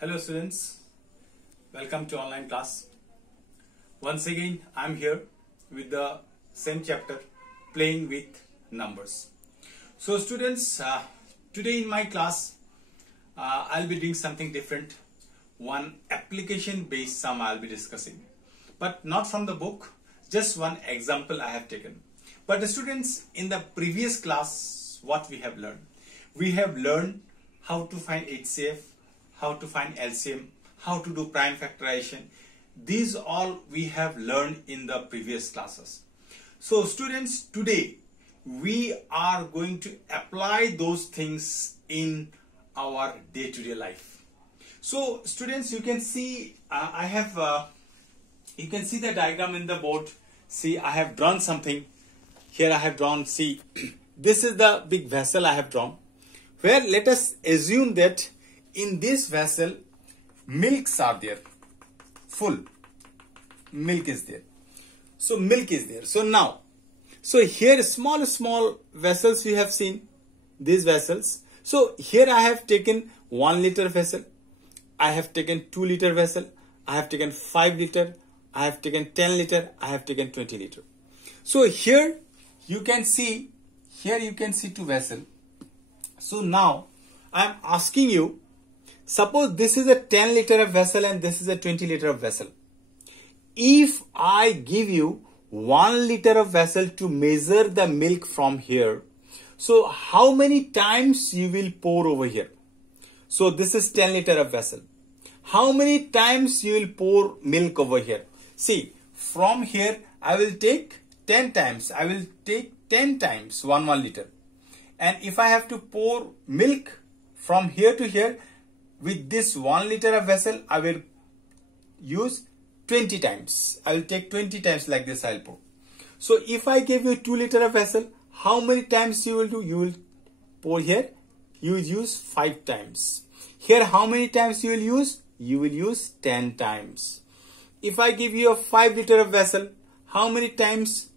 Hello students, welcome to online class. Once again I am here with the same chapter, playing with numbers. So students, today in my class I'll be doing something different. One application based sum I'll be discussing, but not from the book, just one example I have taken. But the students, in the previous class, what we have learned? We have learned how to find HCF, how to find LCM, how to do prime factorization. These all we have learned in the previous classes. So students, today we are going to apply those things in our day-to-day life. So students, you can see you can see the diagram in the board. See, I have drawn something. Here I have drawn, see, this is the big vessel I have drawn, where let us assume that in this vessel milks are there, full milk is there. So milk is there. So now, so here small vessels we have seen, these vessels. So here I have taken 1 liter vessel, I have taken 2 liter vessel, I have taken 5 liter, I have taken 10 liter, I have taken 20 liter. So here you can see, two vessels. So now I am asking you, suppose this is a 10 liter of vessel and this is a 20 liter of vessel. If I give you 1 liter of vessel to measure the milk from here, so how many times you will pour over here? So this is 10 liter of vessel. How many times you will pour milk over here? See, from here I will take 10 times. I will take 10 times 1 liter. And if I have to pour milk from here to here, with this 1 liter of vessel, I will use 20 times. I will take 20 times like this I will pour. So if I give you 2 liter of vessel, how many times you will do? You will pour here. You will use 5 times. Here how many times you will use? You will use 10 times. If I give you a 5 liter of vessel, how many times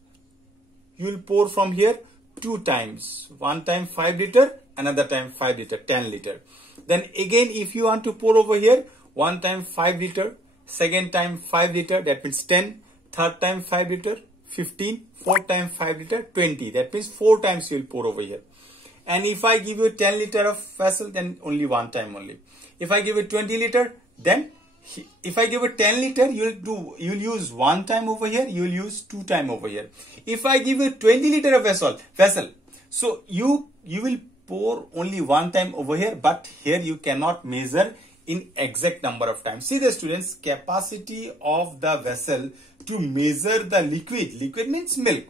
you will pour from here? 2 times. One time 5 liter, another time 5 liter, 10 liter. Then again, if you want to pour over here, one time 5 liter, second time 5 liter, that means 10, third time 5 liter, 15, fourth time 5 liter, 20. That means 4 times you will pour over here. And if I give you 10 liter of vessel, then only one time only. If I give you 20 liter, then if I give you 10 liter, you will use one time over here, you will use 2 time over here. If I give you 20 liter of vessel, so you will pour only one time over here, but here you cannot measure in exact number of times. See the students, capacity of the vessel to measure the liquid means milk,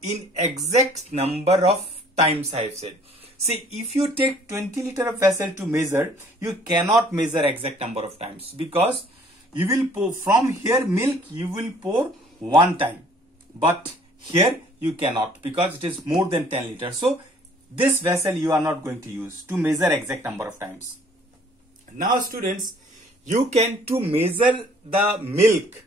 in exact number of times I have said. See, if you take 20 liter of vessel to measure, you cannot measure exact number of times, because you will pour from here milk, you will pour one time, but here you cannot, because it is more than 10 liters. So this vessel you are not going to use to measure exact number of times. Now students, you can to measure the milk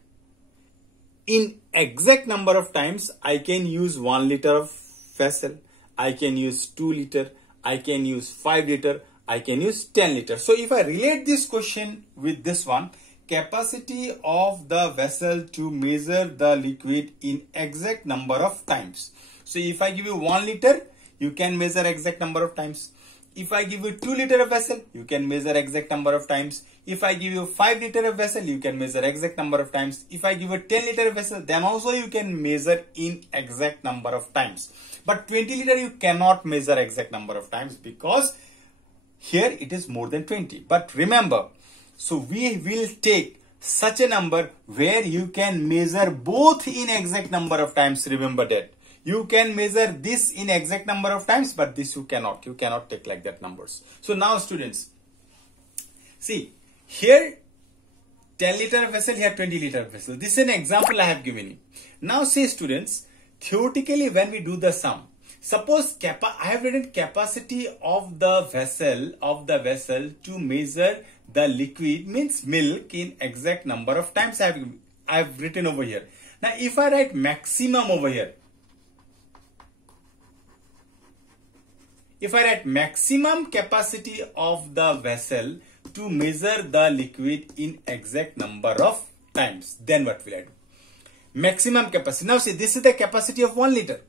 in exact number of times, I can use 1 liter of vessel, I can use 2 liter, I can use 5 liter, I can use 10 liter. So if I relate this question with this one, capacity of the vessel to measure the liquid in exact number of times. So if I give you 1 liter, you can measure exact number of times. If I give you 2 liter of vessel, you can measure exact number of times. If I give you 5 liter of vessel, you can measure exact number of times. If I give you 10 liter of vessel, then also you can measure in exact number of times. But 20 liter you cannot measure exact number of times, because here it is more than 20. But remember, so we will take such a number where you can measure both in exact number of times. Remember that. You can measure this in exact number of times, but this you cannot. You cannot take like that numbers. So now students, see here 10 liter vessel, here 20 liter vessel. This is an example I have given you. Now see students, theoretically when we do the sum, suppose I have written capacity of the vessel to measure the liquid means milk in exact number of times I have written over here. Now if I write maximum over here, if I write maximum capacity of the vessel to measure the liquid in exact number of times. Then what will I do? Maximum capacity. Now see, this is the capacity of 1 liter.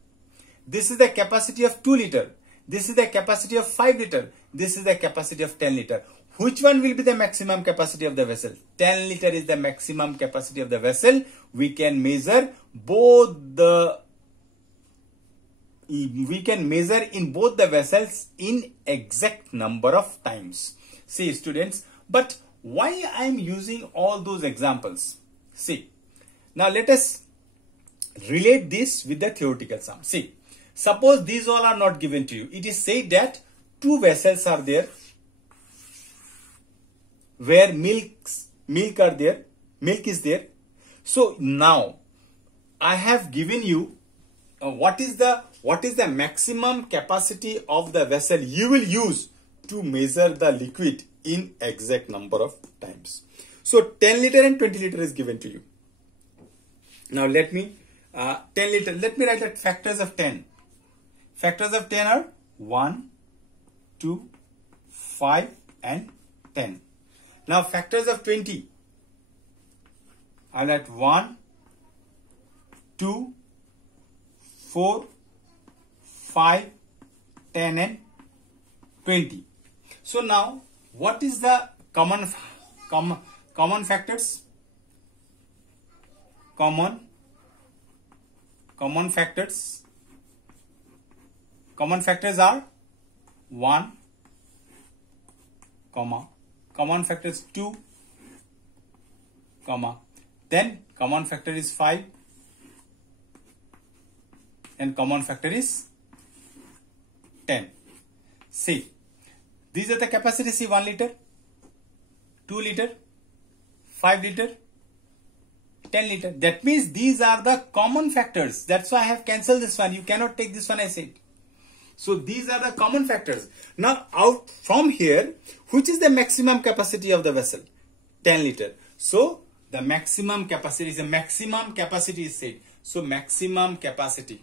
This is the capacity of 2 liter. This is the capacity of 5 liter. This is the capacity of 10 liter. Which one will be the maximum capacity of the vessel? 10 liter is the maximum capacity of the vessel. We can measure both the in both the vessels in exact number of times. See students, but why I am using all those examples? See, now let us relate this with the theoretical sum. See, suppose these all are not given to you. It is said that 2 vessels are there where milk is there. So now I have given you what is the maximum capacity of the vessel you will use to measure the liquid in exact number of times. So 10 liter and 20 liter is given to you. Now let me 10 liter, let me write at factors of 10. Factors of 10 are 1, 2, 5 and 10. Now factors of 20, I'll write 1, 2, 4, 5, 10 and 20. So now what is the common factors? Common factors. Common factors are 1, common factor is 2, then common factor is 5 and common factor is 10. See, these are the capacity. See, 1 liter, 2 liter, 5 liter, 10 liter. That means these are the common factors. That's why I have cancelled this one. You cannot take this one, I said. So these are the common factors. Now out from here, which is the maximum capacity of the vessel? 10 liter. So the maximum capacity is said. So maximum capacity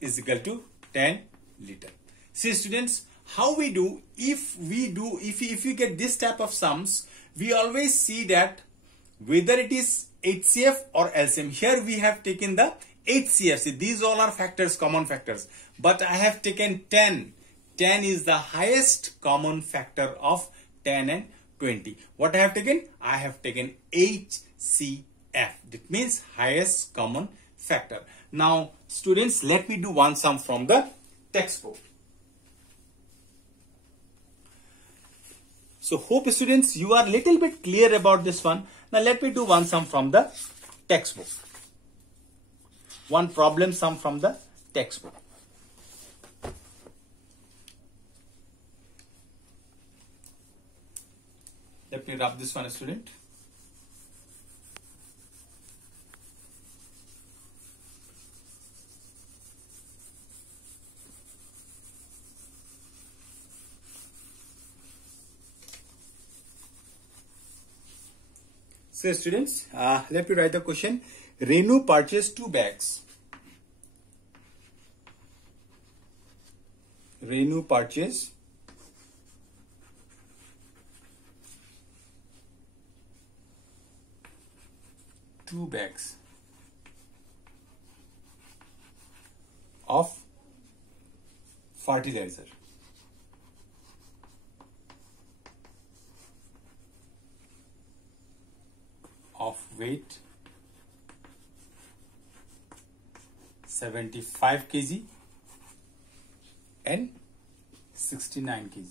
is equal to 10 liter. See students, how we do, if you get this type of sums, we always see that whether it is HCF or LCM. Here we have taken the HCF. See, these all are factors, common factors. But I have taken 10. 10 is the highest common factor of 10 and 20. What I have taken? I have taken HCF. That means highest common factor. Now students, let me do one sum from the textbook. So hope students you are little bit clear about this one. Now let me do one sum from the textbook. One problem sum from the textbook. Let me rub this one, student. So students, let me write the question. Renu purchased 2 bags. Renu purchased two bags of fertilizer. Of weight 75 kg and 69 kg.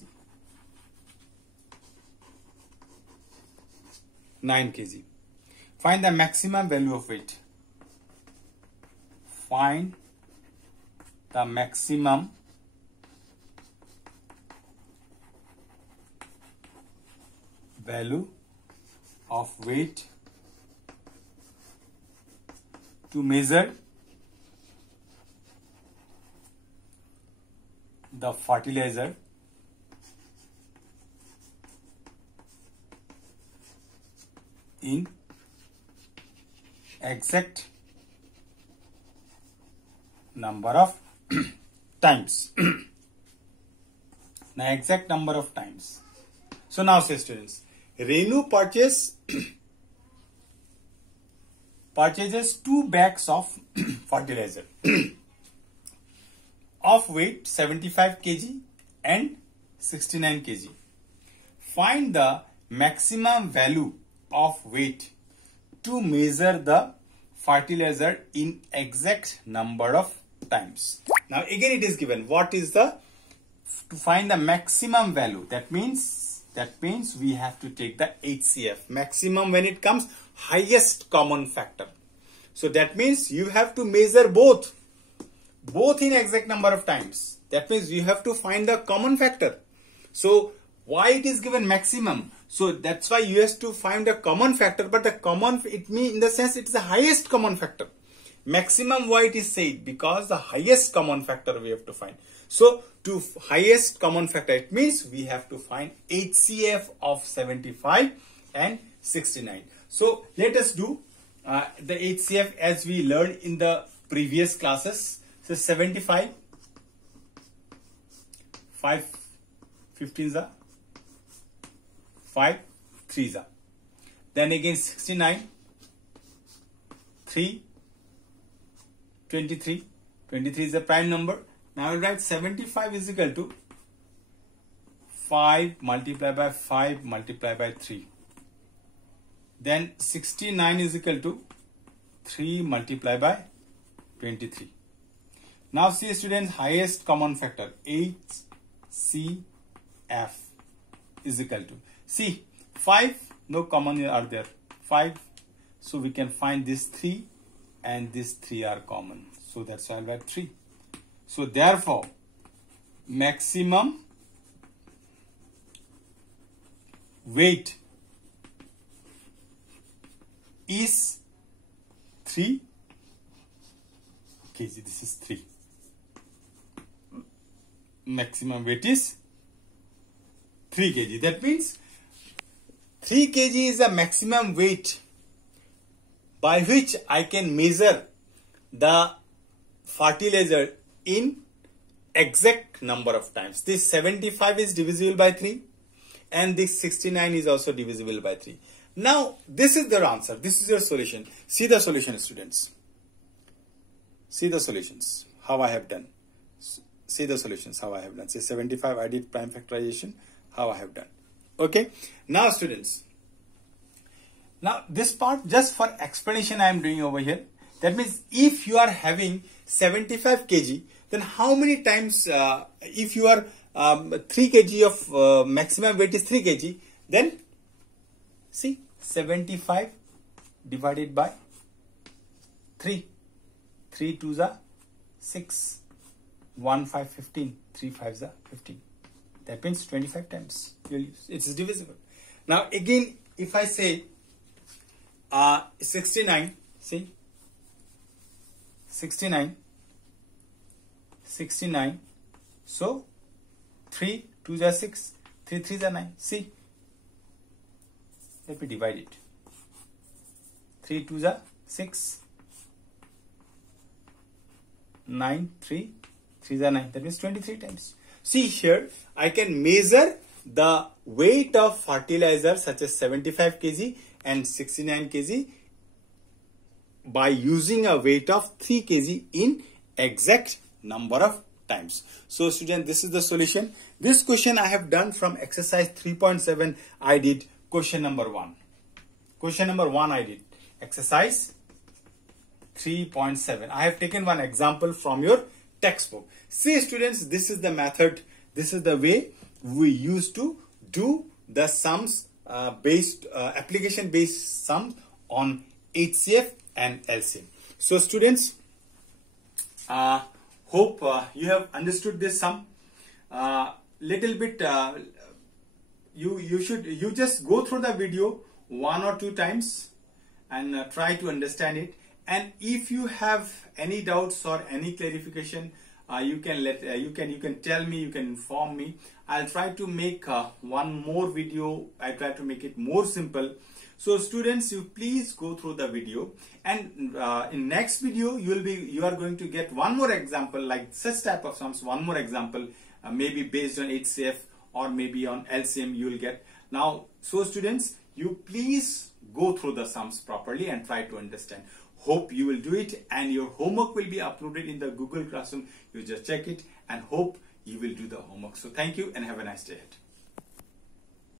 9 kg. Find the maximum value of weight. Find the maximum value of weight to measure the fertilizer in exact number of times. Now exact number of times. So now say students, Renu purchases 2 bags of fertilizer of weight 75 kg and 69 kg. Find the maximum value of weight to measure the fertilizer in exact number of times. Now again it is given what is the, to find the maximum value, that means we have to take the HCF, maximum when it comes highest common factor. So that means you have to measure both in exact number of times. That means you have to find the common factor. So why it is given maximum? So that's why you have to find the common factor, but the common, it means in the sense it is the highest common factor. Maximum, why it is said? Because the highest common factor we have to find. So to highest common factor, it means we have to find HCF of 75 and 69. So let us do the HCF as we learned in the previous classes. So 75, 5 15s are 5 3s are. Then again 69, 3, 23. 23 is a prime number. Now I will write 75 is equal to 5 multiplied by 5 multiplied by 3. Then 69 is equal to 3 multiplied by 23. Now see students, highest common factor HCF is equal to, see 5, no common are there, 5, so we can find this 3 and this 3 are common, so that's why I'll write 3. So therefore maximum weight is 3 kg. This is 3. Maximum weight is 3 kg. That means 3 kg is the maximum weight by which I can measure the fertilizer in exact number of times. This 75 is divisible by 3 and this 69 is also divisible by 3. Now this is their answer. This is your solution. See the solution, students. See the solutions how I have done. See the solutions how I have done. Say 75 I did prime factorization, how I have done. Okay. Now students, now this part just for explanation I am doing over here. That means if you are having 75 kg, then how many times if you are 3 kg of maximum weight is 3 kg, then see 75 divided by 3. 3 2s are 6. 1 5 15. 3 5s are 15. That means 25 times it is divisible. Now again if I say 69, see 69, so 3 2s are 6, 3 3s are 9. See, let me divide it. 3 2s are 6, 9, 3 3s are 9. That means 23 times. See here, I can measure the weight of fertilizer such as 75 kg and 69 kg by using a weight of 3 kg in exact number of times. So student, this is the solution. This question I have done from exercise 3.7. I did question number 1. Question number 1 I did exercise 3.7. I have taken one example from your textbook. See students, this is the method. This is the way we used to do the sums application based sums on HCF and LCM. So students, hope you have understood this sum. Little bit you just go through the video 1 or 2 times and try to understand it. And if you have any doubts or any clarification, you can tell me, you can inform me. I'll try to make one more video. I try to make it more simple So students, you please go through the video, and in next video you are going to get one more example like such type of sums, one more example, maybe based on HCF or maybe on LCM you will get. Now, so students, you please go through the sums properly and try to understand. Hope you will do it, and your homework will be uploaded in the Google Classroom. You just check it, and hope you will do the homework. So thank you and have a nice day ahead.